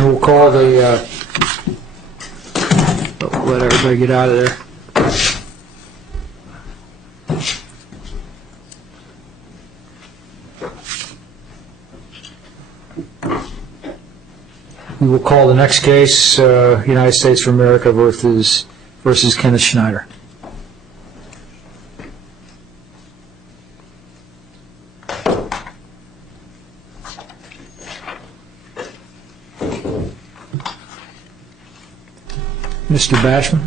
And we'll call the, let everybody get out of there. We will call the next case, United States of America versus Kenneth Schneider. Mr. Bashman.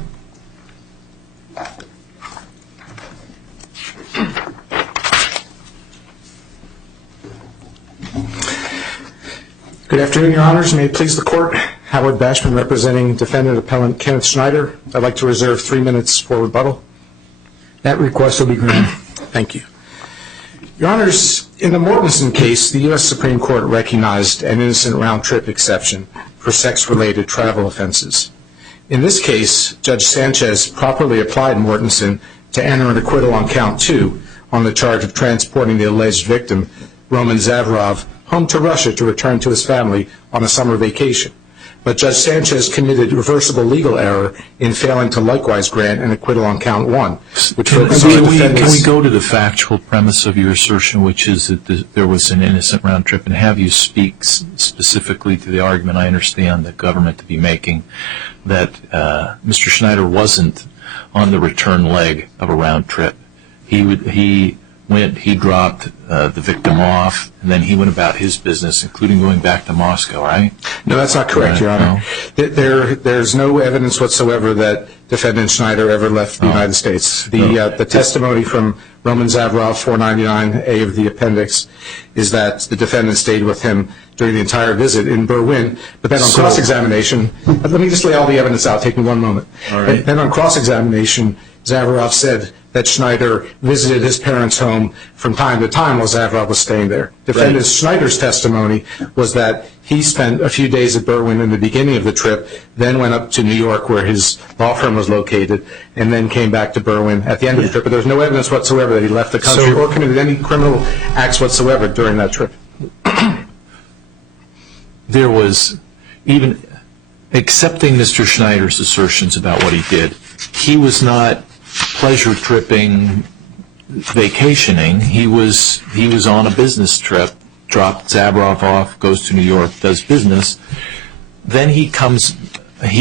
Good afternoon, Your Honors. May it please the Court. Howard Bashman representing Defendant Appellant Kenneth Schneider. I'd like to reserve 3 minutes for rebuttal. That request will be granted. Thank you. Your Honors, in the Mortensen case, the U.S. Supreme Court recognized an innocent round-trip exception for sex-related travel offenses. In this case, Judge Sanchez properly applied Mortensen to enter an acquittal on count 2 on the charge of transporting the alleged victim, Roman Zavarov, home to Russia to return to his family on a summer vacation. But Judge Sanchez committed reversible legal error in failing to likewise grant an acquittal on count 1, which focused on the defendant's... Can we go to the factual premise of your assertion, which is that there was an innocent round trip, and have you speak specifically to the argument I understand the government to be making that Mr. Schneider wasn't on the return leg of a round trip. He dropped the victim off, and then he went about his business, including going back to Moscow, right? No, that's not correct, Your Honor. No. There's no evidence whatsoever that Defendant Schneider ever left the United States. The testimony from Roman Zavarov, 499A of the appendix, is that the defendant stayed with him during the entire visit in Berlin. But then on cross-examination, let me just lay all the evidence out. Take me one moment. All right. Then on cross-examination, Zavarov said that Schneider visited his parents' home from time to time while Zavarov was staying there. Defendant Schneider's testimony was that he spent a few days at Berlin in the beginning of the trip, then went up to New York where his law firm was located, and then came back to Berlin at the end of the trip. But there's no evidence whatsoever that he left the country or committed any criminal acts whatsoever during that trip. There was, even accepting Mr. Schneider's assertions about what he did, he was not pleasure tripping, vacationing. He was on a business trip, dropped Zavarov off, goes to New York, does business. Then he comes and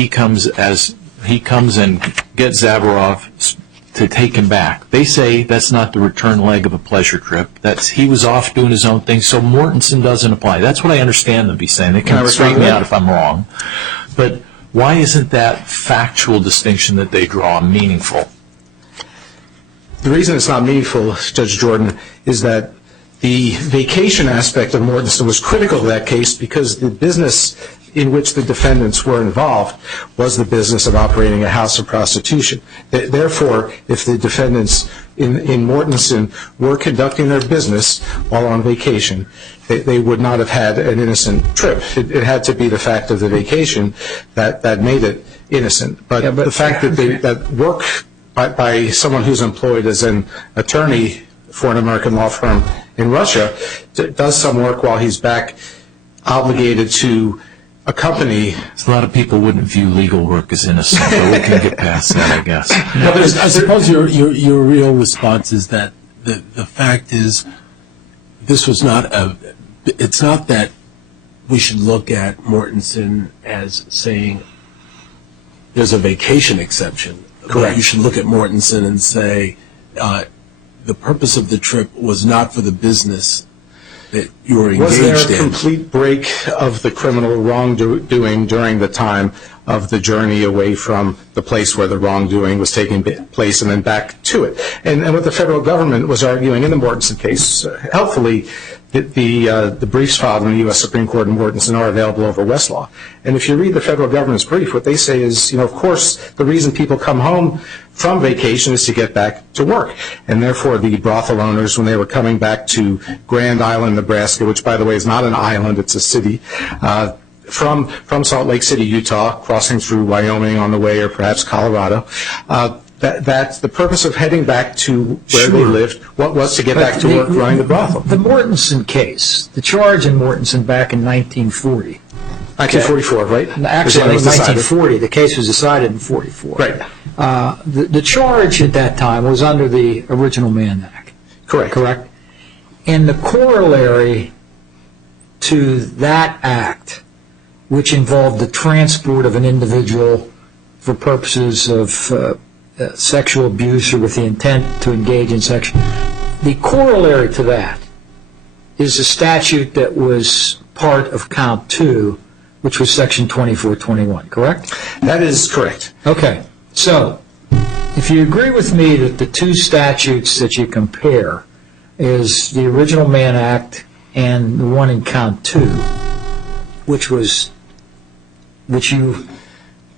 gets Zavarov to take him back. They say that's not the return leg of a pleasure trip. He was off doing his own thing, so Mortensen doesn't apply. That's what I understand them to be saying. They can straighten me out if I'm wrong. But why isn't that factual distinction that they draw meaningful? The reason it's not meaningful, Judge Jordan, is that the vacation aspect of Mortensen was critical to that case because the business in which the defendants were involved was the business of operating a house of prostitution. Therefore, if the defendants in Mortensen were conducting their business while on vacation, they would not have had an innocent trip. It had to be the fact of the vacation that made it innocent. But the fact that work by someone who's employed as an attorney for an American law firm in Russia does some work while he's back obligated to accompany. A lot of people wouldn't view legal work as innocent, but we can get past that, I guess. I suppose your real response is that the fact is this was not it's not that we should look at Mortensen as saying there's a vacation exception. Correct. You should look at Mortensen and say the purpose of the trip was not for the business that you were engaged in. Was there a complete break of the criminal wrongdoing during the time of the journey away from the place where the wrongdoing was taking place and then back to it? And what the federal government was arguing in the Mortensen case, helpfully, the briefs filed in the U.S. Supreme Court in Mortensen are available over Westlaw. And if you read the federal government's brief, what they say is, of course, the reason people come home from vacation is to get back to work. And therefore, the brothel owners, when they were coming back to Grand Island, Nebraska, which, by the way, is not an island, it's a city, from Salt Lake City, Utah, crossing through Wyoming on the way, or perhaps Colorado, that's the purpose of heading back to where they lived. What was to get back to work running the brothel? The Mortensen case, the charge in Mortensen back in 1940 1944, right? Actually, I Was think decided. 1940. The case was decided in 44. Right. The charge at that time was under the original Mann Act. Correct. Correct? And the corollary to that act, which involved the transport of an individual for purposes of sexual abuse or with the intent to engage in sexual, the corollary to that is a statute that was part of Count 2, which was Section 2421, correct? That is correct. Okay. So, if you agree with me that the two statutes that you compare is the original Mann Act and the one in Count 2, which you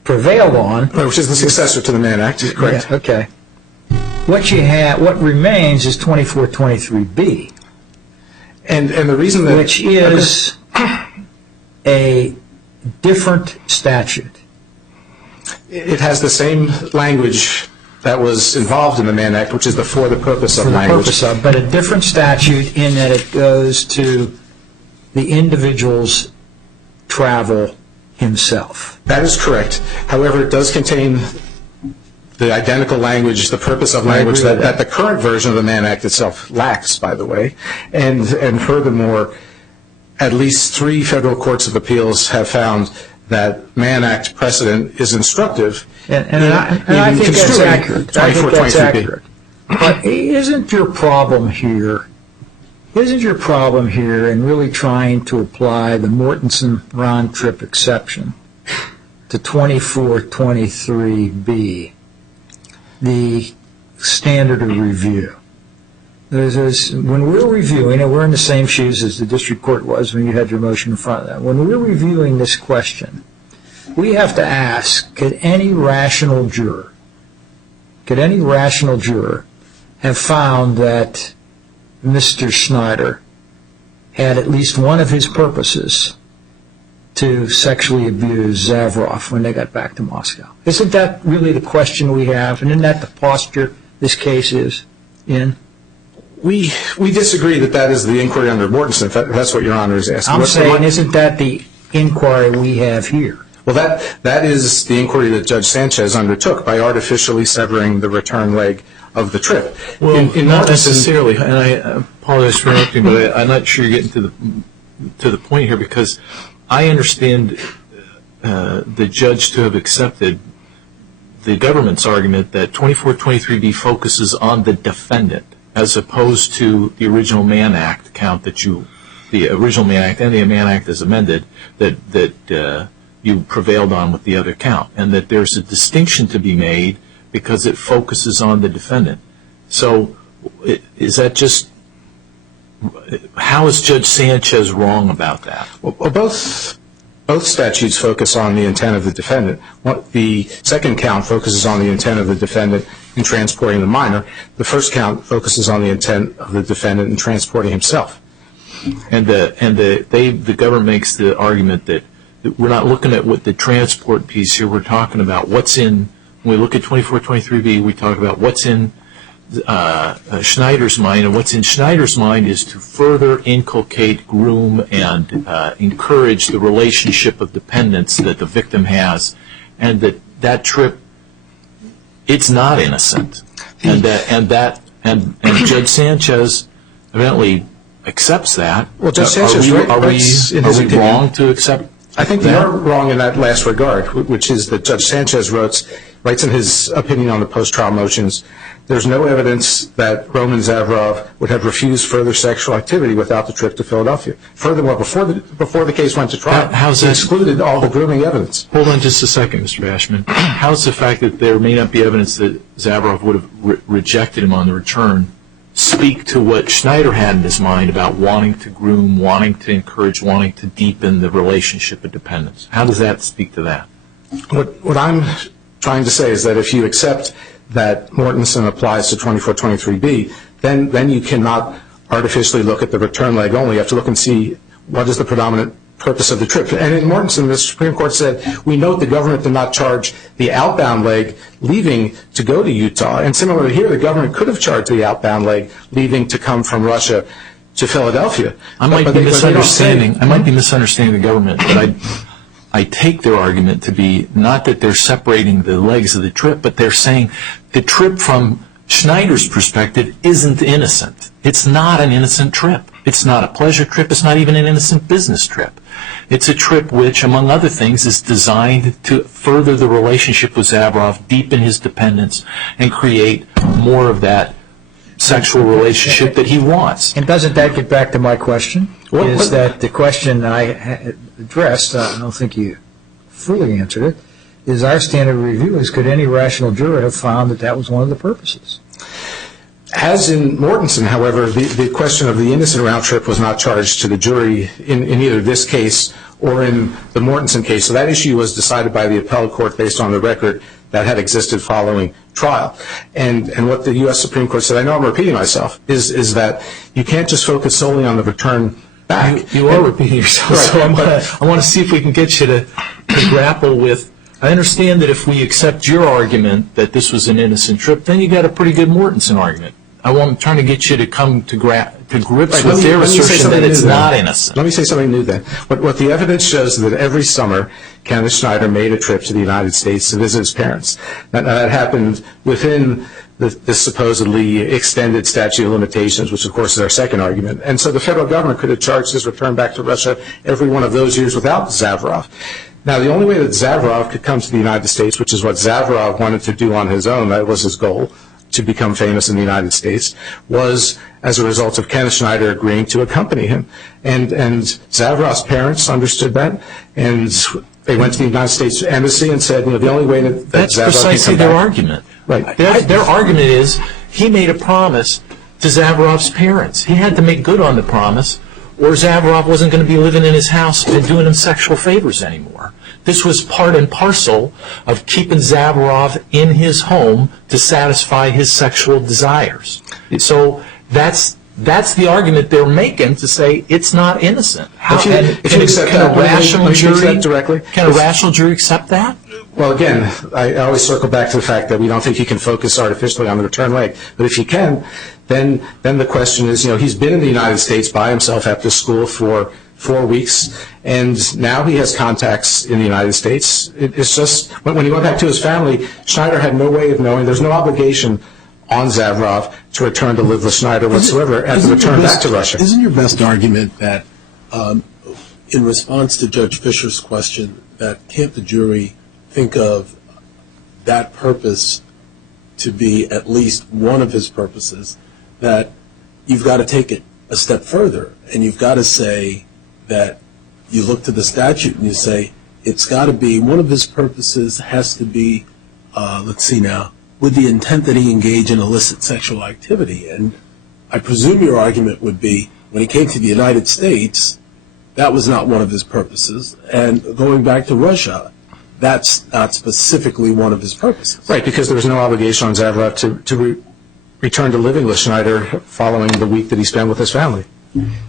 prevailed on. Which is the successor to the Mann Act, correct? Yeah, okay. What remains is 2423B, And the reason that... which is a different statute. It has the same language that was involved in the Mann Act, which is the for the purpose of For the language. purpose of, but a different statute in that it goes to the individual's travel himself. That is correct. However, it does contain the identical language, the purpose of language agree with that the current version of the Mann Act itself lacks, by the way. And furthermore, at least 3 federal courts of appeals have found that Mann Act precedent is instructive. And I think that's accurate. I think that's accurate. But isn't your problem here in really trying to apply the Mortensen-Ron-Tripp exception to 2423B, the standard of review? When we're reviewing, and we're in the same shoes as the district court was when you had your motion in front of that, when we're reviewing this question, we have to ask, could any rational juror have found that Mr. Schneider had at least one of his purposes to sexually abuse Zavrov when they got back to Moscow? Isn't that really the question we have, and isn't that the posture this case is in? We disagree that is the inquiry under Mortensen, if that's what Your Honor is asking. I'm saying, isn't that the inquiry we have here? Well, that is the inquiry that Judge Sanchez undertook by artificially severing the return leg of the trip. Well, in not Mortensen, necessarily, and I apologize for interrupting, but I'm not sure you're getting to the point here, because I understand the judge to have accepted the government's argument that 2423B focuses on the defendant, as opposed to the original Mann Act count the original Mann Act and the Mann Act as amended that you prevailed on with the other count, and that there's a distinction to be made because it focuses on the defendant. So is that just, how is Judge Sanchez wrong about that? Well, both statutes focus on the intent of the defendant. The second count focuses on the intent of the defendant in transporting the minor. The first count focuses on the intent of the defendant in transporting himself. And the government makes the argument that we're not looking at what the transport piece here. We're talking about what's in. When we look at 2423B, we talk about what's in Schneider's mind, and what's in Schneider's mind is to further inculcate, groom, and encourage the relationship of dependence that the victim has, and that trip, it's not innocent, and Judge Sanchez evidently accepts that. Well, Judge Sanchez are we wrong to accept? I think you're wrong in that last regard, which is that Judge Sanchez writes in his opinion on the post-trial motions, there's no evidence that Roman Zavrov would have refused further sexual activity without the trip to Philadelphia. Furthermore, before the case went to trial, he excluded all the grooming evidence. Hold on just a second, Mr. Ashman. How's the fact that there may not be evidence that Zavrov would have rejected him on the return speak to what Schneider had in his mind about wanting to groom, wanting to encourage, wanting to deepen the relationship of dependence? How does that speak to that? What I'm trying to say is that if you accept that Mortensen applies to 2423B, then you cannot artificially look at the return leg only. You have to look and see what is the predominant purpose of the trip. And in Mortensen, the Supreme Court said, we note the government did not charge the outbound leg leaving to go to Utah. And similarly here, the government could have charged the outbound leg leaving to come from Russia to Philadelphia. I might be misunderstanding the government, but I take their argument to be not that they're separating the legs of the trip, but they're saying the trip from Schneider's perspective isn't innocent. It's not an innocent trip. It's not a pleasure trip. It's not even an innocent business trip. It's a trip which, among other things, is designed to further the relationship with Zavarov, deepen his dependence, and create more of that sexual relationship that he wants. And doesn't that get back to my question? Is that the question I addressed, I don't think you fully answered it, is our standard review is could any rational juror have found that that was one of the purposes? As in Mortensen, however, the question of the innocent round trip was not charged to the jury in either this case or in the Mortensen case. So that issue was decided by the appellate court based on the record that had existed following trial. And what the U.S. Supreme Court said, I know I'm repeating myself, is that you can't just focus solely on the return back. You are repeating yourself, right. So I want to see if we can get you to grapple with. I understand that if we accept your argument that this was an innocent trip, then you got a pretty good Mortensen argument. I'm trying to get you to come to grips with their assertion that it's not innocent. Let me say something new then. What the evidence shows is that every summer, Kenneth Schneider made a trip to the United States to visit his parents. That happened within the supposedly extended statute of limitations, which of course is our second argument. And so the federal government could have charged his return back to Russia every one of those years without Zavarov. Now, the only way that Zavarov could come to the United States, which is what Zavarov wanted to do on his own, that was his goal, to become famous in the United States, was as a result of Kenneth Schneider agreeing to accompany him. And Zavarov's parents understood that, and they went to the United States Embassy and said, the only way that That's Zavarov precisely can come their back. argument. Right. Their argument is he made a promise to Zavarov's parents. He had to make good on the promise, or Zavarov wasn't going to be living in his house and doing him sexual favors anymore. This was part and parcel of keeping Zavarov in his home to satisfy his sexual desires. So that's the argument they're making to say it's not innocent. Can a rational jury accept that? Well, again, I always circle back to the fact that we don't think you can focus artificially on the return leg. But if you can, then the question is, he's been in the United States by himself after school for 4 weeks, and now he has contacts in the United States. It's just, when he went back to his family, Schneider had no way of knowing. There's no obligation on Zavarov to return to live with Schneider whatsoever at the return back to Russia. Isn't your best argument that, in response to Judge Fisher's question, that can't the jury think of that purpose to be at least one of his purposes, that you've got to take it a step further, and you've got to say that you look to the statute and you say it's got to be one of his purposes has to be, let's see now, with the intent that he engage in illicit sexual activity. And I presume your argument would be when he came to the United States, that was not one of his purposes. And going back to Russia, that's not specifically one of his purposes. Right, because there was no obligation on Zavarov to return to living with Schneider following the week that he spent with his family.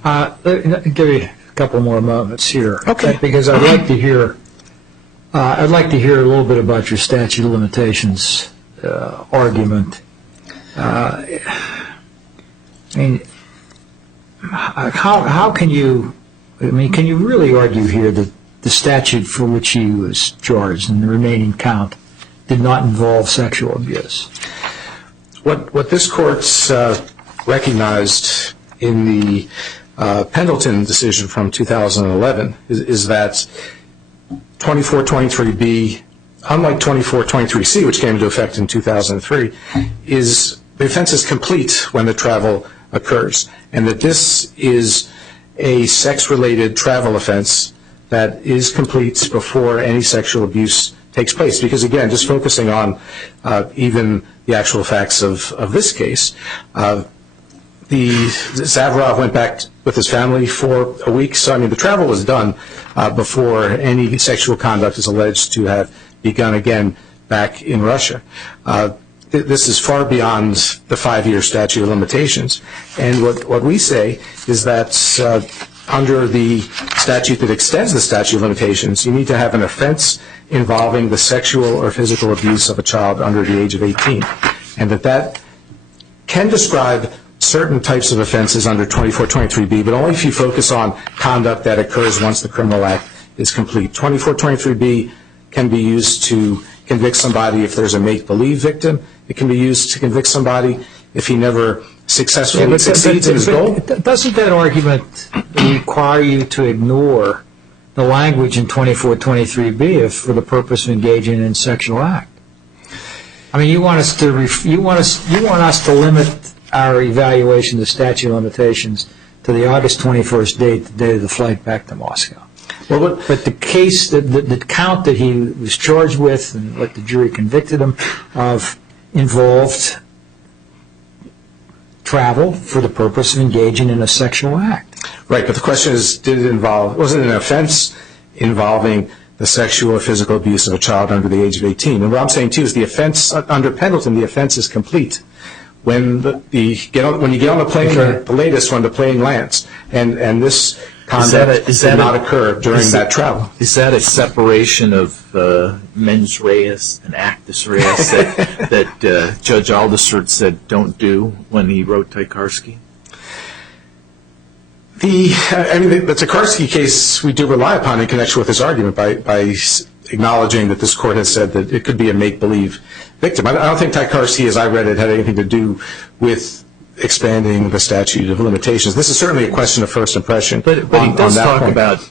Let me give you a couple more moments here. Okay. Because I'd like to hear a little bit about your statute of limitations argument. How can you? Can you really argue here that the statute for which he was charged and the remaining count did not involve sexual abuse? What this court's recognized in the Pendleton decision from 2011 is that 2423B, unlike 2423C, which came into effect in 2003, is the offense is complete when the travel occurs, and that this is a sex-related travel offense that is complete before any sexual abuse takes place. Because again, just focusing on even the actual facts of this case, Zavarov went back with his family for a week. So the travel was done before any sexual conduct is alleged to have begun again back in Russia. This is far beyond the 5-year statute of limitations. And what we say is that under the statute that extends the statute of limitations, you need to have an offense involving the sexual or physical abuse of a child under the age of 18. And that can describe certain types of offenses under 2423B, but only if you focus on conduct that occurs once the criminal act is complete. 2423B can be used to convict somebody if there's a make-believe victim. It can be used to convict somebody if he never successfully succeeds in his goal. Doesn't that argument require you to ignore the language in 2423B if for the purpose of engaging in sexual act? I mean, you want us to limit our evaluation of the statute of limitations to the August 21st date, the day of the flight back to Moscow. Well, but the case, the count that he was charged with and what the jury convicted him of involved travel for the purpose of engaging in a sexual act. Right, but the question is, was it an offense involving the sexual or physical abuse of a child under the age of 18? And what I'm saying, too, is the offense, under Pendleton, the offense is complete. When you get on the plane, the latest one, the plane lands, and this conduct did not occur during that travel. Is that a separation of mens res and actus reus that Judge Aldister said don't do when he wrote Tikarsky? The Tikarsky case we do rely upon in connection with this argument by acknowledging that this court has said that it could be a make-believe victim. I don't think Tikarsky, as I read it, had anything to do with expanding the statute of limitations. This is certainly a question of first impression. But he does talk about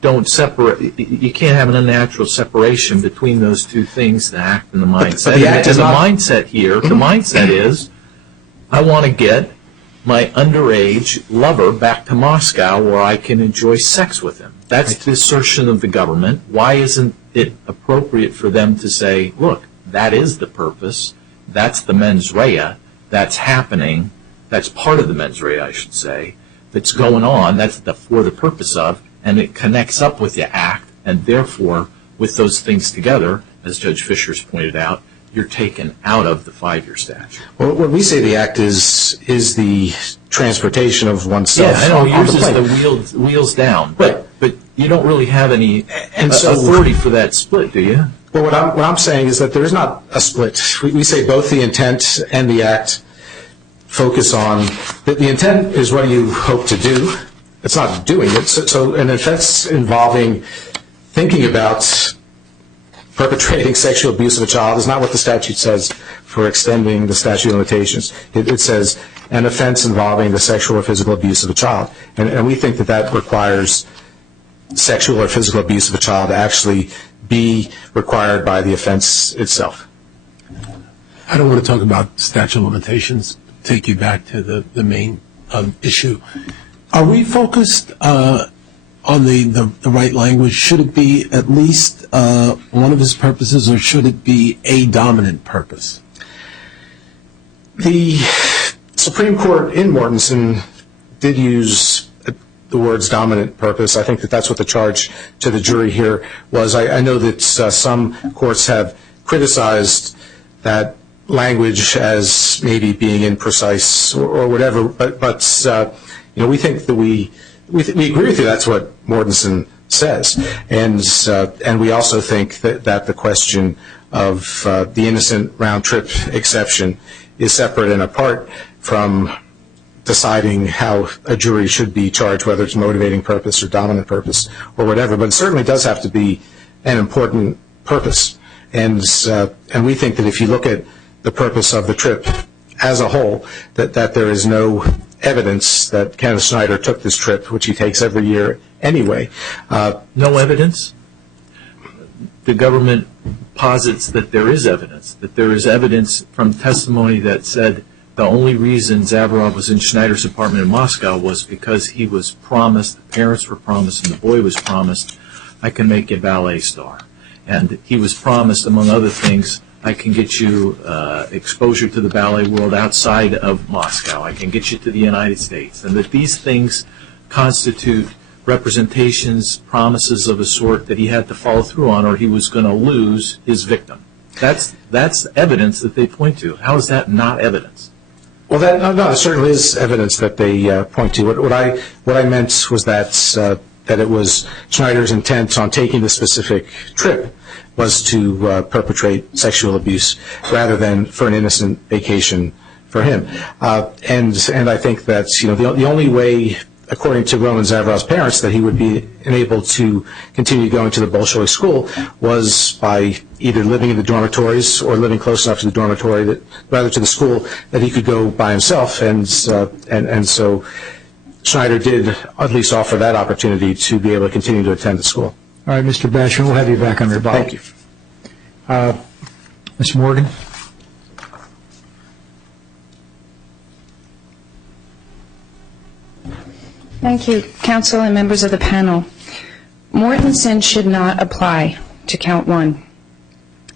don't separate. You can't have an unnatural separation between those two things, the act and the mindset. But the act is not. Mindset here, the mindset is, I want to get my underage lover back to Moscow where I can enjoy sex with him. That's the assertion of the government. Why isn't it appropriate for them to say, look, that is the purpose, that's the mens rea, that's happening, that's part of the mens rea, I should say, that's going on, that's for the purpose of, and it connects up with the act, and therefore, with those things together, as Judge Fischer's pointed out, you're taken out of the 5-year statute. Well, when we say the act is the transportation of oneself I know, on yours the plane. is the wheels down, Right. but you don't really have any authority for that split, do you? Well, what I'm saying is that there is not a split. We say both the intent and the act focus on that. The intent is what you hope to do. It's not doing it. So an offense involving thinking about perpetrating sexual abuse of a child is not what the statute says for extending the statute of limitations. It says an offense involving the sexual or physical abuse of a child. And we think that requires sexual or physical abuse of a child to actually be required by the offense itself. I don't want to talk about statute of limitations, take you back to the main issue. Are we focused on the right language? Should it be at least one of his purposes, or should it be a dominant purpose? The Supreme Court in Mortensen did use the words dominant purpose. I think that's what the charge to the jury here was. I know that some courts have criticized that language as maybe being imprecise or whatever, but we think that we agree with you. That's what Mortensen says, and we also think that the question of the innocent round trip exception is separate and apart from deciding how a jury should be charged, whether it's motivating purpose or dominant purpose or whatever. But it certainly does have to be an important purpose, and we think that if you look at the purpose of the trip as a whole, that there is no evidence that Kenneth Schneider took this trip, which he takes every year anyway. No evidence? The government posits that there is evidence from testimony that said the only reason Zavarov was in Schneider's apartment in Moscow was because he was promised, the parents were promised, and the boy was promised, I can make you a ballet star. And he was promised, among other things, I can get you exposure to the ballet world outside of Moscow. I can get you to the United States. And that these things constitute representations, promises of a sort that he had to follow through on, or he was going to lose his victim. That's evidence that they point to. How is that not evidence? Well, that certainly is evidence that they point to. What I meant was that it was Schneider's intent on taking the specific trip was to perpetrate sexual abuse rather than for an innocent vacation for him. And I think that the only way according to Roman Zavrov's parents, that he would be enabled to continue going to the Bolshoi school was by either living in the dormitories or living close enough to the dormitory, rather to the school, that he could go by himself. And so Schneider did at least offer that opportunity to be able to continue to attend the school. All right, Mr. Basham, we'll have you back on rebuttal. Thank you. Ms. Morgan? Thank you, counsel and members of the panel. Mortensen should not apply to count one.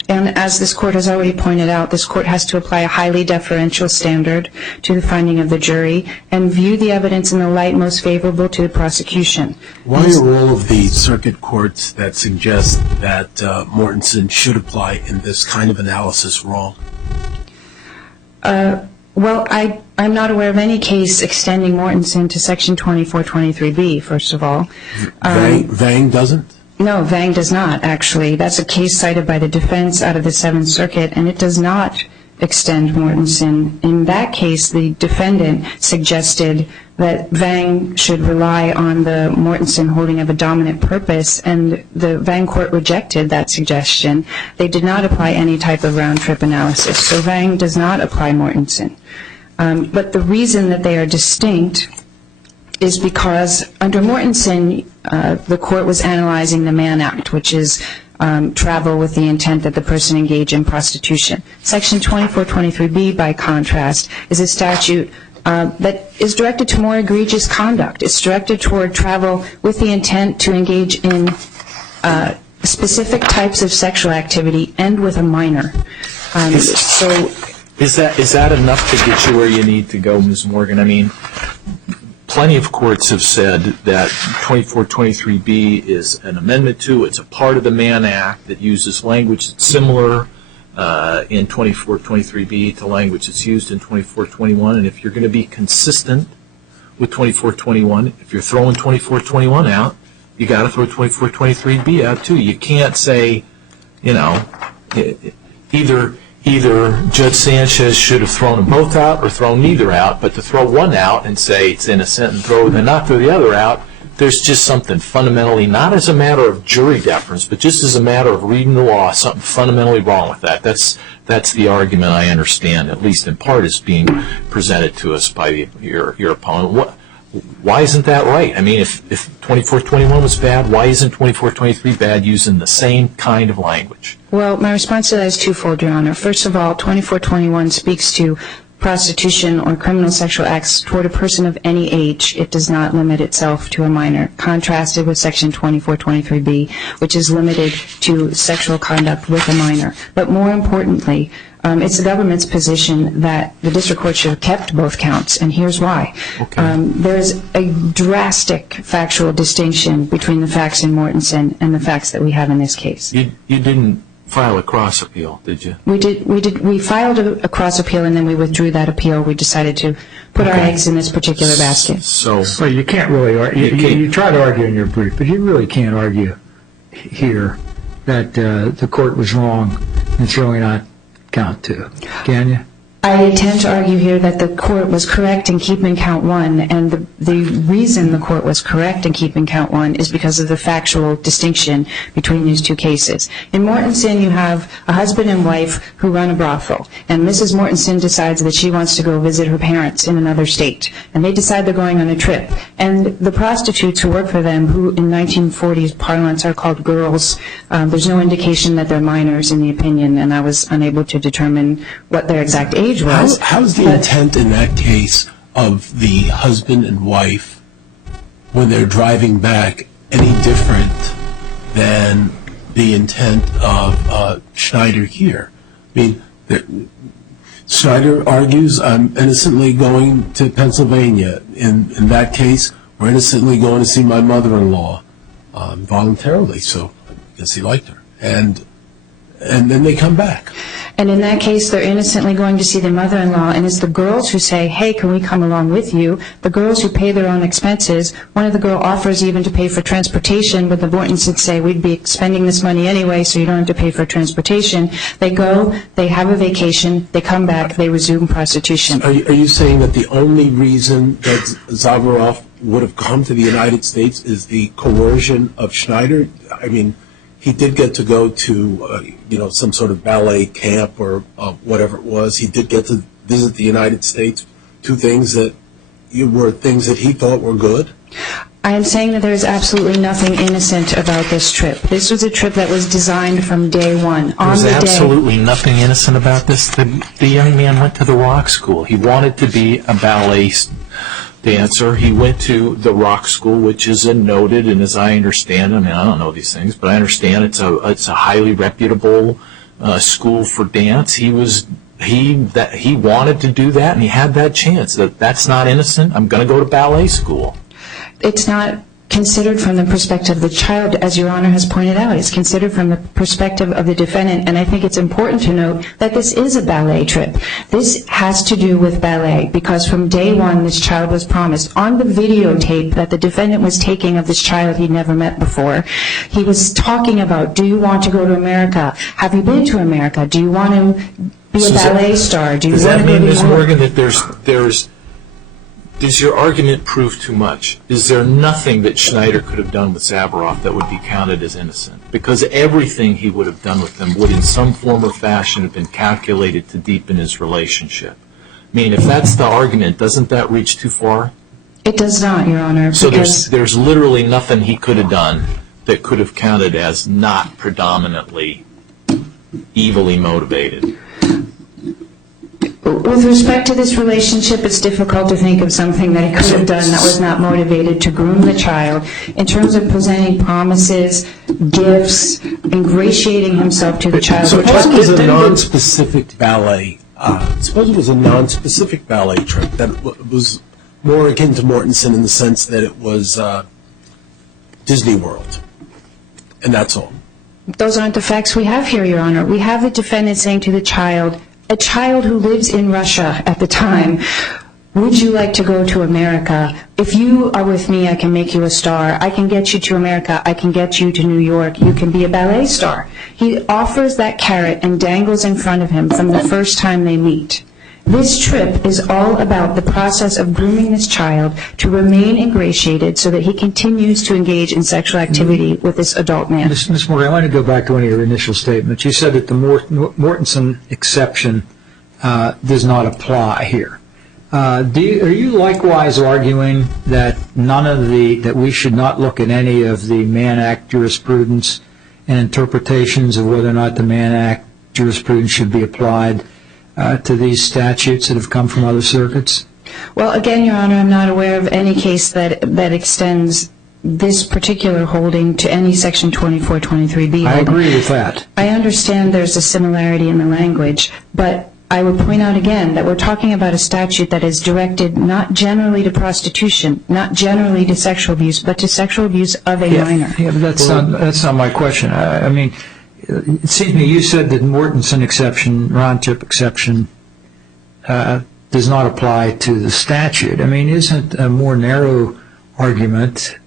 And as this court has already pointed out, this court has to apply a highly deferential standard to the finding of the jury and view the evidence in the light most favorable to the prosecution. Why are all of the circuit courts that suggest that Mortensen should apply in this kind of analysis wrong? Well, I'm not aware of any case extending Mortensen to Section 2423B, first of all. Vang doesn't? No, Vang does not, actually. That's a case cited by the defense out of the Seventh Circuit, and it does not extend Mortensen. In that case, the defendant suggested that Vang should rely on the Mortensen holding of a dominant purpose, and the Vang court rejected that suggestion. They did not apply any type of round-trip analysis, so Vang does not apply Mortensen. But the reason that they are distinct is because under Mortensen, the court was analyzing the Mann Act, which is travel with the intent that the person engage in prostitution. Section 2423B, by contrast, is a statute that is directed to more egregious conduct. It's directed toward travel with the intent to engage in specific types of sexual activity and with a minor. Is that enough to get you where you need to go, Ms. Morgan? I mean, plenty of courts have said that 2423B is an amendment to, it's a part of the Mann Act that uses language that's similar in 2423B to language that's used in 2421. And if you're going to be consistent with 2421, if you're throwing 2421 out, you got to throw 2423B out too. You can't say, you know, either Judge Sanchez should have thrown them both out or thrown neither out, but to throw one out and say it's innocent and not throw the other out, there's just something fundamentally, not as a matter of jury deference, but just as a matter of reading the law, something fundamentally wrong with that. That's the argument I understand, at least in part, is being presented to us by your opponent. Why isn't that right? I mean, if 2421 was bad, why isn't 2423 bad using the same kind of language? Well, my response to that is twofold, Your Honor. First of all, 2421 speaks to prostitution or criminal sexual acts toward a person of any age. It does not limit itself to a minor, contrasted with Section 2423B, which is limited to sexual conduct with a minor. But more importantly, it's the government's position that the district court should have kept both counts, and here's why. Okay. There's a drastic factual distinction between the facts in Mortensen and the facts that we have in this case. You didn't file a cross appeal, did you? We did. We filed a cross appeal, and then we withdrew that appeal. We decided to put our eggs in this particular basket. So you can't really argue. You try to argue in your brief, but you really can't argue here that the court was wrong in throwing out count two, can you? I intend to argue here that the court was correct in keeping count one, and the reason the court was correct in keeping count one is because of the factual distinction between these two cases. In Mortensen, you have a husband and wife who run a brothel, and Mrs. Mortensen decides that she wants to go visit her parents in another state, and they decide they're going on a trip. And the prostitutes who work for them, who in 1940s parlance are called girls, there's no indication that they're minors in the opinion, and I was unable to determine what their exact age was. How's the intent in that case of the husband and wife when they're driving back any different than the intent of Schneider here? I mean, Schneider argues, I'm innocently going to Pennsylvania. In that case, we're innocently going to see my mother-in-law voluntarily, so I guess he liked her. And then they come back. And in that case, they're innocently going to see their mother-in-law, and it's the girls who say, hey, can we come along with you? The girls who pay their own expenses. One of the girls offers even to pay for transportation, but the Mortensens say, we'd be spending this money anyway, so you don't have to pay for transportation. They go, they have a vacation, they come back, they resume prostitution. Are you saying that the only reason that Zavarov would have come to the United States is the coercion of Schneider. I mean, he did get to go to, some sort of ballet camp or whatever it was. He did get to visit the United States, two things that were things that he thought were good. I am saying that there is absolutely nothing innocent about this trip. This was a trip that was designed from day one. There's absolutely nothing innocent about this. The young man went to the rock school. He wanted to be a ballet dancer. He went to the rock school, which is a noted, and as I understand, I mean, I don't know these things, but I understand it's a highly reputable school for dance. He wanted to do that, and he had that chance. That's not innocent. I'm going to go to ballet school. It's not considered from the perspective of the child, as Your Honor has pointed out. It's considered from the perspective of the defendant, and I think it's important to note that this is a ballet trip. This has to do with ballet, because from day one this child was promised. On the videotape that the defendant was taking of this child he'd never met before, he was talking about, do you want to go to America? Have you been to America? Do you want to be a ballet star? Do you does want that to go mean, to Ms. New York? Morgan, that does your argument prove too much? Is there nothing that Schneider could have done with Zabaroff that would be counted as innocent? Because everything he would have done with them would in some form or fashion have been calculated to deepen his relationship. I mean, if that's the argument, doesn't that reach too far? It does not, Your Honor. So there's literally nothing he could have done that could have counted as not predominantly evilly motivated. With respect to this relationship, it's difficult to think of something that he could have done that was not motivated to groom the child. In terms of presenting promises, gifts, ingratiating himself to the child. Suppose it was a non-specific ballet. Suppose it was a non-specific ballet trip that was more akin to Mortensen in the sense that it was Disney World, and that's all. Those aren't the facts we have here, Your Honor. We have the defendant saying to the child, a child who lives in Russia at the time, would you like to go to America? If you are with me, I can make you a star. I can get you to America. I can get you to New York. You can be a ballet star. He offers that carrot and dangles in front of him from the first time they meet. This trip is all about the process of grooming this child to remain ingratiated so that he continues to engage in sexual activity with this adult man. Ms. Morgan, I want to go back to one of your initial statements. You said that the Mortensen exception does not apply here. Are you likewise arguing that that we should not look at any of the Mann Act jurisprudence and interpretations of whether or not the Mann Act jurisprudence should be applied to these statutes that have come from other circuits? Well, again, Your Honor, I'm not aware of any case that extends this particular holding to any Section 2423B. I agree with that. I understand there's a similarity in the language, but I would point out again that we're talking about a statute that is directed not generally to prostitution, not generally to sexual abuse, but to sexual abuse of a minor. Yeah, but that's not my question. I mean, it seems to me you said that Mortensen exception, round-trip exception, does not apply to the statute. I mean, isn't a more narrow argument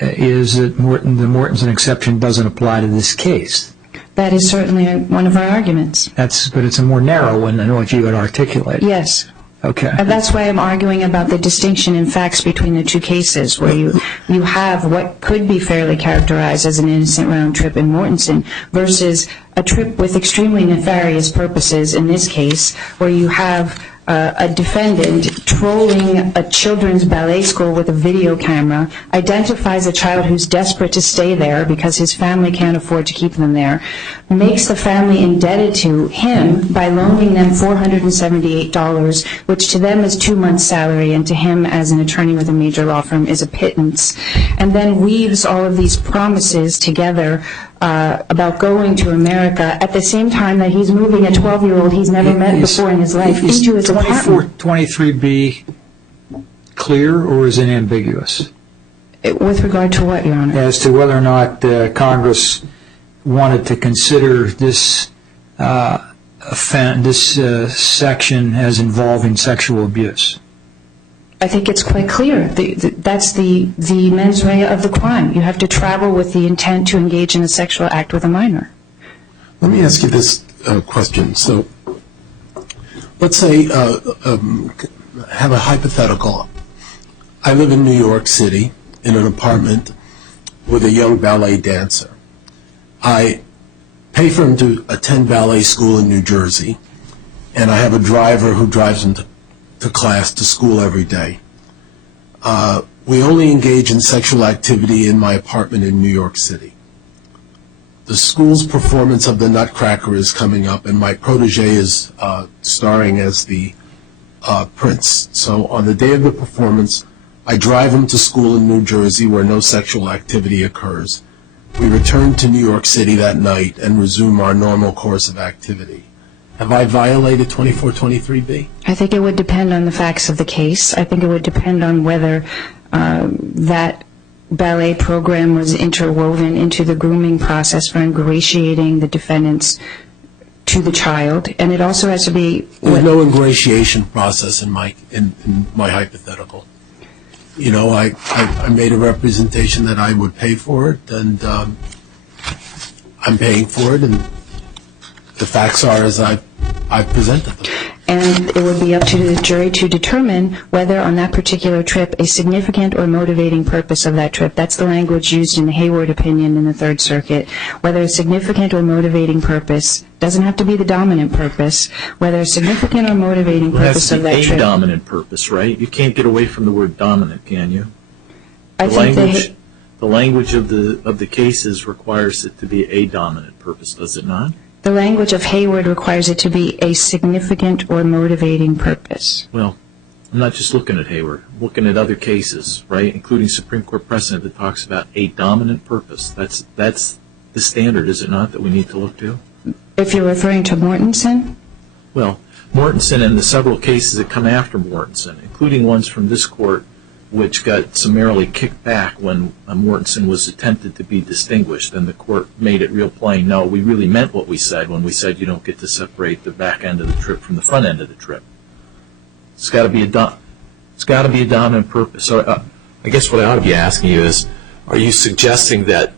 is that the Mortensen exception doesn't apply to this case? That is certainly one of our arguments. But it's a more narrow one than what you had articulated. Yes. Okay. And that's why I'm arguing about the distinction in facts between the two cases, where you have what could be fairly characterized as an innocent round trip in Mortensen versus a trip with extremely nefarious purposes in this case, where you have a defendant trolling a children's ballet school with a video camera, identifies a child who's desperate to stay there because his family can't afford to keep them there, makes the family indebted to him by loaning them $478, which to them is 2 months' salary, and to him as an attorney with a major law firm is a pittance, and then weaves all of these promises together about going to America at the same time that he's moving a 12-year-old he's never met before in his life into his apartment. 2423B clear or is it ambiguous? With regard to what, Your Honor? As to whether or not Congress wanted to consider this section as involving sexual abuse. I think it's quite clear. That's the mens rea of the crime. You have to travel with the intent to engage in a sexual act with a minor. Let me ask you this question. So let's say have a hypothetical. I live in New York City in an apartment with a young ballet dancer. I pay for him to attend ballet school in New Jersey, and I have a driver who drives him to class, to school every day. We only engage in sexual activity in my apartment in New York City. The school's performance of the Nutcracker is coming up, and my protege is starring as the prince. So on the day of the performance, I drive him to school in New Jersey where no sexual activity occurs. We return to New York City that night and resume our normal course of activity. Have I violated 2423B? I think it would depend on the facts of the case. I think it would depend on whether that ballet program was interwoven into the grooming process for ingratiating the defendants to the child, and it also has to be... There's no ingratiation process in my hypothetical. You know, I made a representation that I would pay for it, and I'm paying for it, and the facts are as I presented them. And it would be up to the jury to determine whether on that particular trip a significant or motivating purpose of that trip, that's the language used in the Hayward opinion in the Third Circuit, whether a significant or motivating purpose, doesn't have to be the dominant purpose, whether a significant or motivating purpose of that trip. It has to be a dominant purpose, right? You can't get away from the word dominant, can you? I think the language of the cases requires it to be a dominant purpose, does it not? the language of Hayward requires it to be a significant or motivating purpose. Well, I'm not just looking at Hayward. I'm looking at other cases, right, including Supreme Court precedent that talks about a dominant purpose. That's the standard, is it not, that we need to look to? If you're referring to Mortensen? Well, Mortensen and the several cases that come after Mortensen, including ones from this court which got summarily kicked back when Mortensen was attempted to be distinguished, and the court made it real plain, no, we really meant what we said when we said you don't get to separate the back end of the trip from the front end of the trip. It's got to be a dominant purpose. So I guess what I ought to be asking you is, are you suggesting that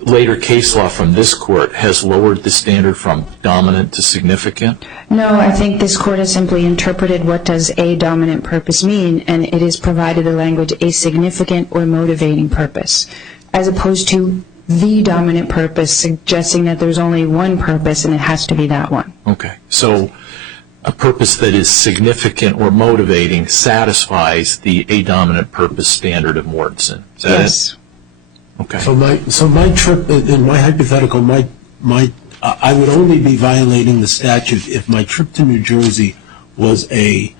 later case law from this court has lowered the standard from dominant to significant? No, I think this court has simply interpreted what does a dominant purpose mean, and it has provided the language a significant or motivating purpose, as opposed to the dominant purpose, suggesting that there's only one purpose and it has to be that one. Okay. So a purpose that is significant or motivating satisfies the a dominant purpose standard of Mortensen. Is that Yes. Okay. So my trip, in my hypothetical, I would only be violating the statute if my trip to New Jersey was either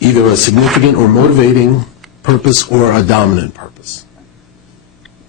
a significant or motivating purpose or a dominant purpose.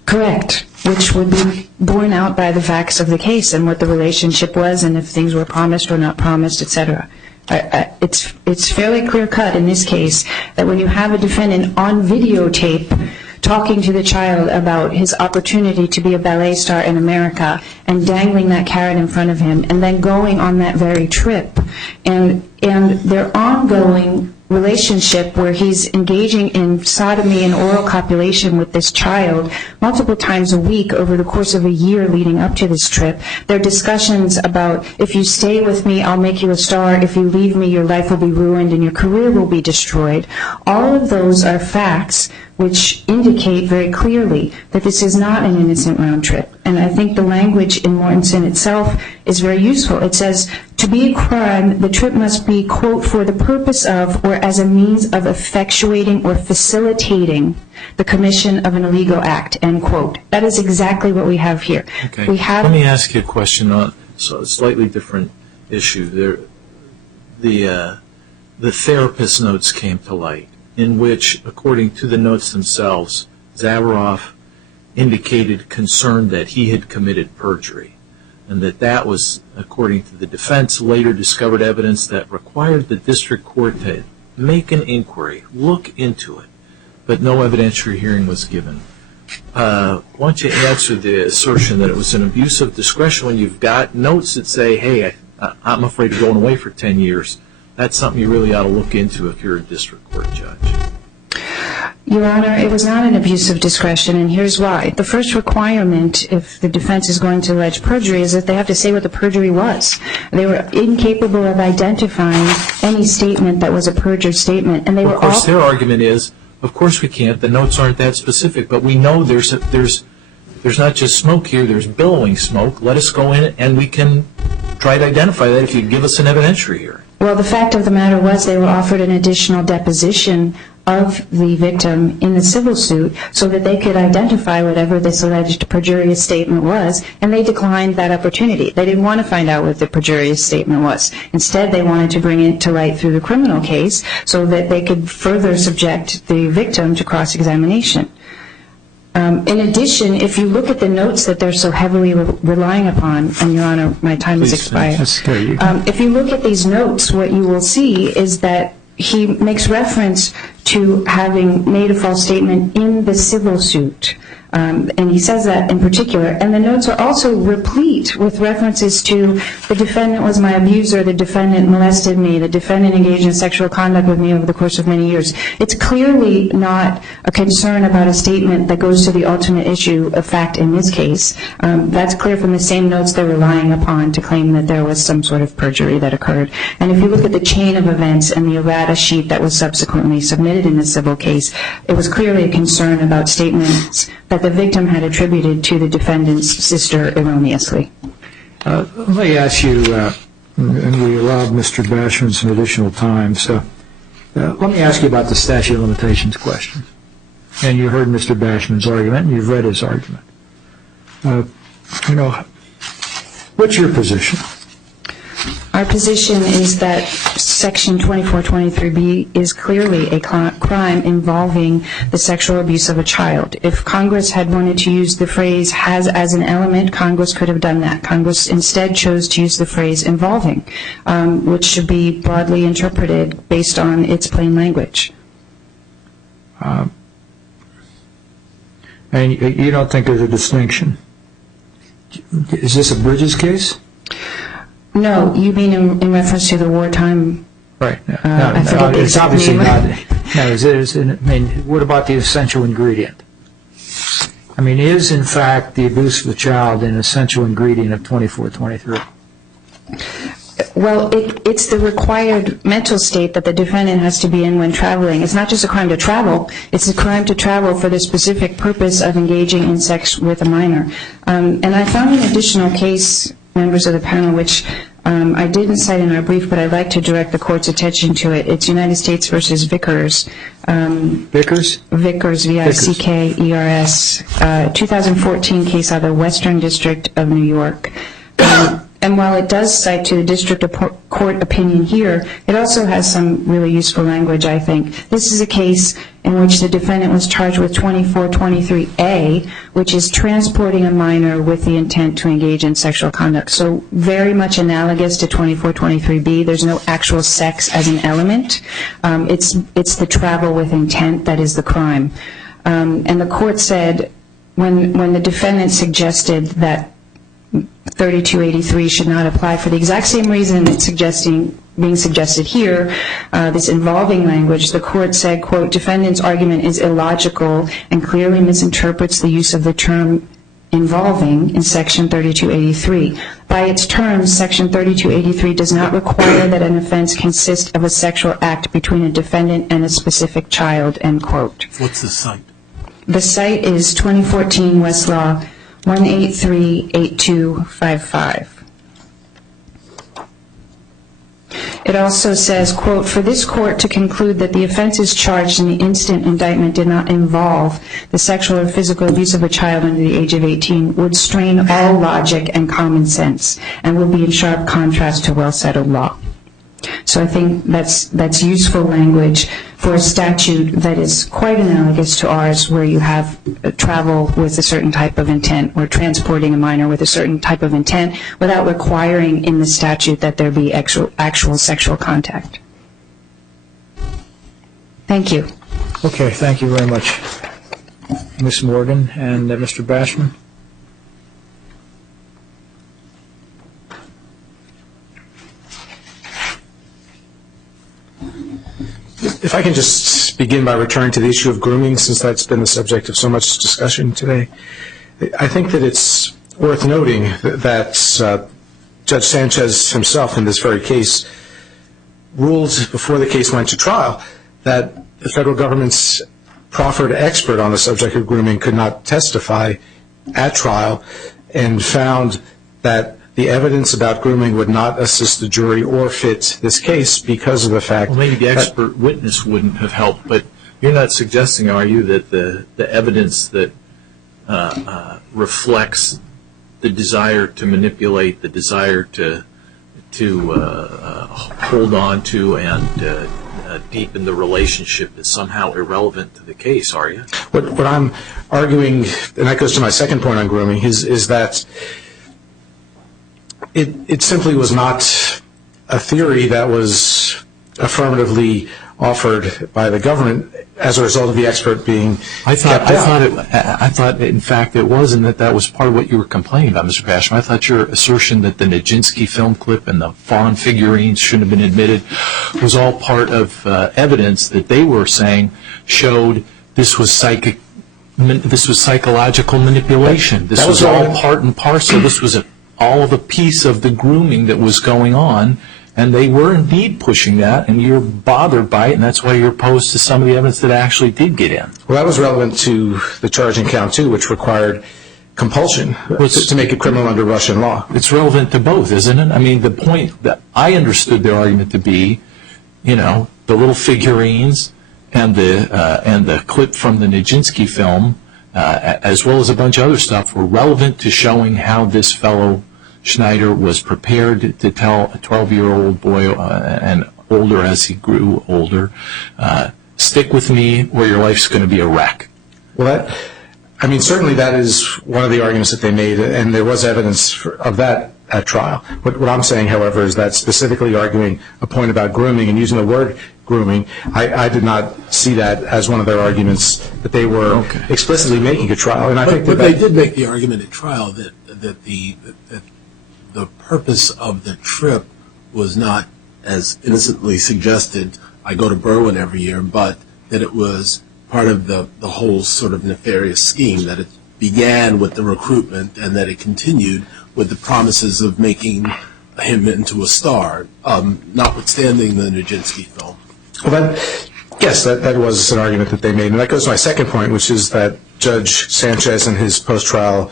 Correct, which would be borne out by the facts of the case and what the relationship was and if things were promised or not promised, etc. It's fairly clear cut in this case that when you have a defendant on videotape talking to the child about his opportunity to be a ballet star in America and dangling that carrot in front of him and then going on that very trip and their ongoing relationship where he's engaging in sodomy and oral copulation with this child multiple times a week over the course of a year leading up to this trip. There are discussions about, if you stay with me, I'll make you a star. If you leave me, your life will be ruined and your career will be destroyed. All of those are facts which indicate very clearly that this is not an innocent round trip. And I think the language in Mortensen itself is very useful. It says, to be a crime, the trip must be, quote, for the purpose of or as a means of effectuating or facilitating the commission of an illegal act, end quote. That is exactly what we have here. Okay. Let me ask you a question on a slightly different issue. The therapist notes came to light, in which, according to the notes themselves, Zavaroff indicated concern that he had committed perjury, and that was, according to the defense, later discovered evidence that required the district court to make an inquiry, look into it, but no evidentiary hearing was given. Why don't you answer the assertion that it was an abuse of discretion when you've got notes that say, hey, I'm afraid of going away for 10 years. That's something you really ought to look into if you're a district court judge. Your Honor, it was not an abuse of discretion, and here's why. The first requirement, if the defense is going to allege perjury, is that they have to say what the perjury was. They were incapable of identifying any statement that was a perjured statement, and they were all... Of course, their argument is, of course we can't. The notes aren't that specific, but we know there's not just smoke here, there's billowing smoke. Let us go in and we can try to identify that if you give us an evidentiary here. Well, the fact of the matter was they were offered an additional deposition of the victim in the civil suit so that they could identify whatever this alleged perjurious statement was, and they declined that opportunity. They didn't want to find out what the perjurious statement was. Instead, they wanted to bring it to light through the criminal case so that they could further subject the victim to cross-examination. In addition, if you look at the notes that they're so heavily relying upon, and Your Honor, my time has expired. If you look at these notes, what you will see is that he makes reference to having made a false statement in the civil suit. And he says that in particular. And the notes are also replete with references to the defendant was my abuser, the defendant molested me, the defendant engaged in sexual conduct with me over the course of many years. It's clearly not a concern about a statement that goes to the ultimate issue of fact in this case. That's clear from the same notes they're relying upon to claim that there was some sort of perjury that occurred. And if you look at the chain of events and the errata sheet that was subsequently submitted in the civil case, it was clearly a concern about statements that the victim had attributed to the defendant's sister erroneously. Let me ask you, and we allowed Mr. Bashman some additional time, so let me ask you about the statute of limitations question. And you heard Mr. Bashman's argument, and you've read his argument. What's your position? Our position is that Section 2423B is clearly a crime involving the sexual abuse of a child. If Congress had wanted to use the phrase has as an element, Congress could have done that. Congress instead chose to use the phrase involving, which should be broadly interpreted based on its plain language. And you don't think there's a distinction? Is this a Bridges case? No, you mean in reference to the wartime? Right. No, it's obviously not. No, what about the essential ingredient? I mean, is in fact the abuse of the child an essential ingredient of 2423? Well, it's the required mental state that the defendant has to be in when traveling. It's not just a crime to travel. It's a crime to travel for the specific purpose of engaging in sex with a minor. And I found an additional case, members of the panel, which I didn't cite in our brief, but I'd like to direct the Court's attention to it. It's United States v. Vickers. Vickers? Vickers, V-I-C-K-E-R-S, 2014 case out of the Western District of New York. And while it does cite to the district court opinion here, it also has some really useful language, I think. This is a case in which the defendant was charged with 2423A, which is transporting a minor with the intent to engage in sexual conduct. So very much analogous to 2423B. There's no actual sex as an element. It's the travel with intent that is the crime. And the court said when the defendant suggested that 3283 should not apply for the exact same reason it's being suggested here, this involving language, the court said, quote, defendant's argument is illogical and clearly misinterprets the use of the term involving in Section 3283. By its terms, Section 3283 does not require that an offense consist of a sexual act between a defendant and a specific child, end quote. What's the site? The site is 2014 Westlaw 1838255. It also says, quote, for this court to conclude that the offenses charged in the instant indictment did not involve the sexual or physical abuse of a child under the age of 18 would strain all logic and common sense and would be in sharp contrast to well-settled law. So I think that's useful language for a statute that is quite analogous to ours, where you have travel with a certain type of intent or transporting a minor with a certain type of intent without requiring in the statute that there be actual sexual contact. Thank you. Okay, thank you very much, Ms. Morgan and Mr. Bashman. If I can just begin by returning to the issue of grooming, since that's been the subject of so much discussion today. I think that it's worth noting that Judge Sanchez himself in this very case ruled before the case went to trial that the federal government's proffered expert on the subject of grooming could not testify at trial, and found that the evidence about grooming would not assist the jury or fit this case because of the fact Well, maybe the expert witness wouldn't have helped, but you're not suggesting, are you, that the evidence that reflects the desire to manipulate, the desire to hold on to and deepen the relationship is somehow irrelevant to the case, are you? What I'm arguing, and that goes to my second point on grooming, is that it simply was not a theory that was affirmatively offered by the government as a result of the expert being kept out. I thought, in fact, it was, and that was part of what you were complaining about, Mr. Basham. I thought your assertion that the Nijinsky film clip and the fawn figurines shouldn't have been admitted was all part of evidence that they were saying showed this was psychological manipulation. This was all part and parcel. This was all of a piece of the grooming that was going on. And they were indeed pushing that, and you're bothered by it, and that's why you're opposed to some of the evidence that actually did get in. Well, that was relevant to the charging count, too, which required compulsion to make it criminal under Russian law. It's relevant to both, isn't it? I mean, the point that I understood their argument to be, the little figurines and the clip from the Nijinsky film, as well as a bunch of other stuff, were relevant to showing how this fellow Schneider was prepared to tell a 12-year-old boy and older as he grew older, stick with me or your life's going to be a wreck. Well, certainly that is one of the arguments that they made, and there was evidence of that at trial. What I'm saying, however, is that specifically arguing a point about grooming and using the word grooming, I did not see that as one of their arguments that they were explicitly making at trial. And I think but they did make the argument at trial that the purpose of the trip was not, as innocently suggested, I go to Berwyn every year, but that it was part of the whole sort of nefarious scheme, that it began with the recruitment and that it continued with the promises of making him into a star, notwithstanding the Nijinsky film. Well, yes, that was an argument that they made. And that goes to my second point, which is that Judge Sanchez in his post-trial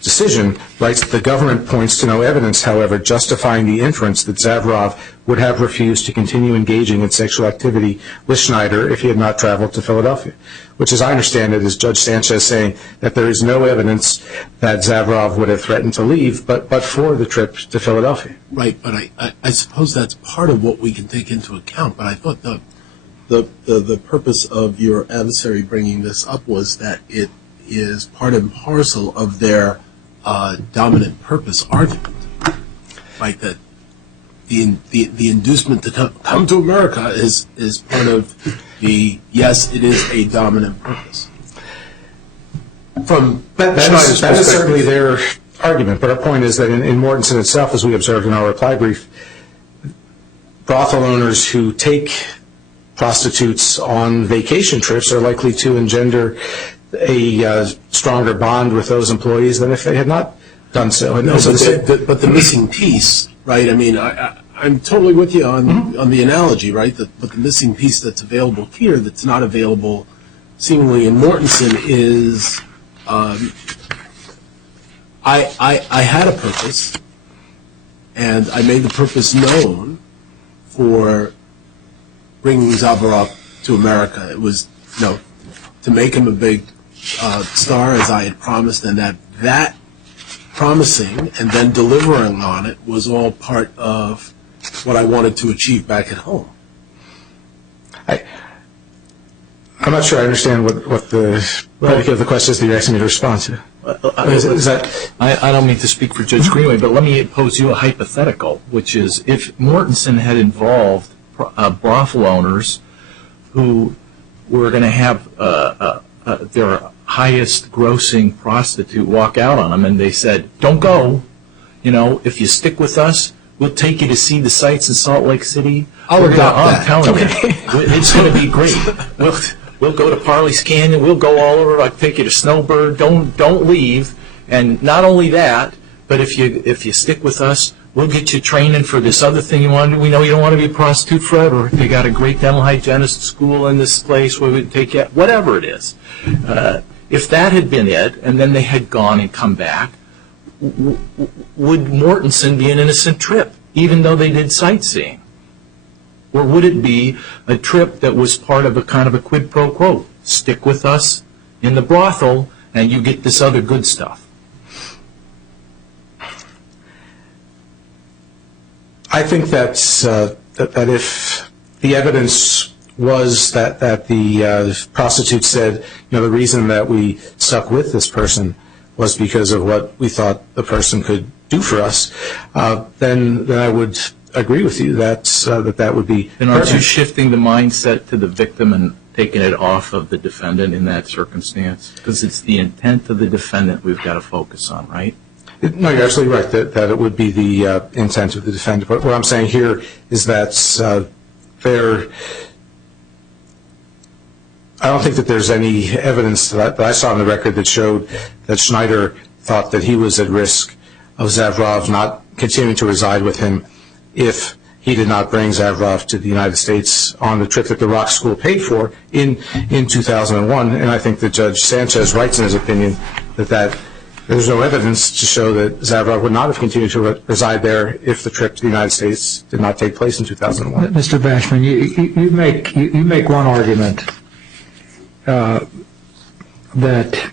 decision writes that the government points to no evidence, however, justifying the inference that Zavarov would have refused to continue engaging in sexual activity with Schneider if he had not traveled to Philadelphia, which, as I understand it, is Judge Sanchez saying that there is no evidence that Zavarov would have threatened to leave but for the trip to Philadelphia. Right, but I suppose that's part of what we can take into account, but I thought the purpose of your adversary bringing this up was that it is part and parcel of their dominant purpose argument, right? That the inducement to come to America is part of yes, it is a dominant purpose. From That is certainly their argument, but our point is that in Mortensen itself, as we observed in our reply brief, brothel owners who take prostitutes on vacation trips are likely to engender a stronger bond with those employees than if they had not done so. No, but the missing piece, right? I mean, I'm totally with you on the analogy, right? But the missing piece that's available here that's not available seemingly in Mortensen is I had a purpose, and I made the purpose known for bringing Zavarov to America. It was to make him a big star, as I had promised, and that promising and then delivering on it was all part of what I wanted to achieve back at home. I'm not sure I understand what the predicate of the question is that you're asking me to respond to. I don't mean to speak for Judge Greenway, but let me pose you a hypothetical, which is if Mortensen had involved brothel owners who were going to have their highest grossing prostitute walk out on them, and they said, don't go, if you stick with us, We'll take you to see the sights in Salt Lake City. I'll adopt that. I'm telling you, it's going to be great. We'll go to Parley's Canyon. We'll go all over. I'll take you to Snowbird. Don't leave. And not only that, but if you stick with us, we'll get you training for this other thing you want to do. We know you don't want to be a prostitute forever. They got a great dental hygienist school in this place where we take you, whatever it is. If that had been it, and then they had gone and come back, would Mortensen be an innocent trip, even though they did sightseeing? Or would it be a trip that was part of a kind of a quid pro quo? Stick with us in the brothel, and you get this other good stuff. I think that if the evidence was that the prostitute said, the reason that we stuck with this person was because of what we thought the person could do for us, then I would agree with you that would be. Then aren't you shifting the mindset to the victim and taking it off of the defendant in that circumstance? Because it's the intent of the defendant we've got to focus on, right? No, you're absolutely right that it would be the intent of the defendant. But what I'm saying here is that I don't think that there's any evidence that I saw on the record that showed that Schneider thought that he was at risk of Zavrov not continuing to reside with him if he did not bring Zavrov to the United States on the trip that the Rock School paid for in 2001. And I think that Judge Sanchez writes in his opinion that there's no evidence to show that Zavrov would not have continued to reside there if the trip to the United States did not take place in 2001. Mr. Bashman, you make one argument that,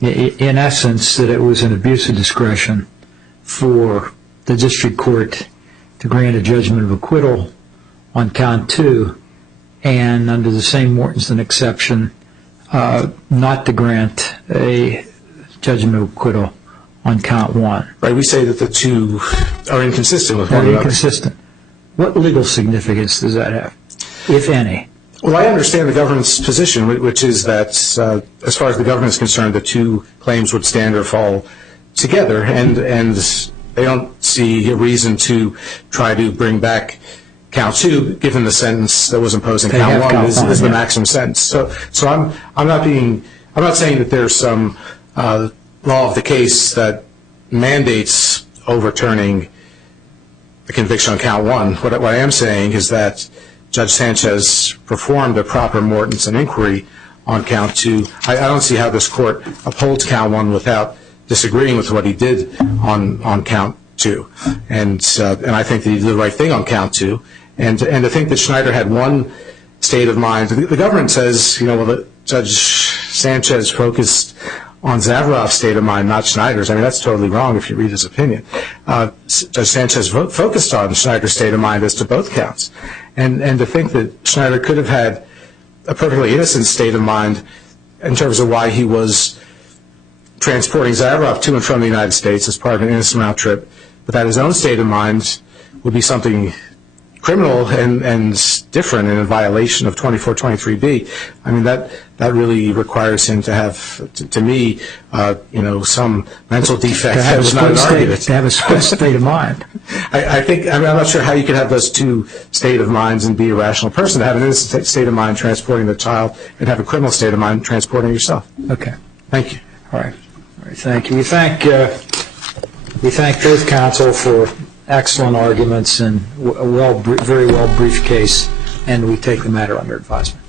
in essence, that it was an abuse of discretion for the district court to grant a judgment of acquittal on count 2, and under the same Mortensen exception, not to grant a judgment of acquittal on count 1. Right. We say that the two are inconsistent with one another. Inconsistent. What legal significance does that have, if any? Well, I understand the government's position, which is that as far as the government is concerned, the two claims would stand or fall together, and they don't see a reason to try to bring back count 2, given the sentence that was imposed in count 1 is the maximum sentence. So I'm not saying that there's some law of the case that mandates overturning the conviction on count 1. What I am saying is that Judge Sanchez performed a proper Mortensen inquiry on count 2. I don't see how this court upholds count 1 without disagreeing with what he did on count 2. And I think that he did the right thing on count 2. And to think that Schneider had one state of mind, the government says, Judge Sanchez focused on Zavrov's state of mind, not Schneider's. I mean, that's totally wrong if you read his opinion. Judge Sanchez focused on Schneider's state of mind as to both counts. And to think that Schneider could have had a perfectly innocent state of mind in terms of why he was transporting Zavrov to and from the United States as part of an innocent round trip, but that his own state of mind would be something criminal and different and in violation of 2423B. I mean, that really requires him to have, to me, some mental defect. To have a split state of mind. I'm not sure how you could have those two state of minds and be a rational person. To have an innocent state of mind transporting the child and have a criminal state of mind transporting yourself. Okay. Thank you. All right. Thank you. We thank both counsel for excellent arguments and a very well briefed case, and we take the matter under advisement.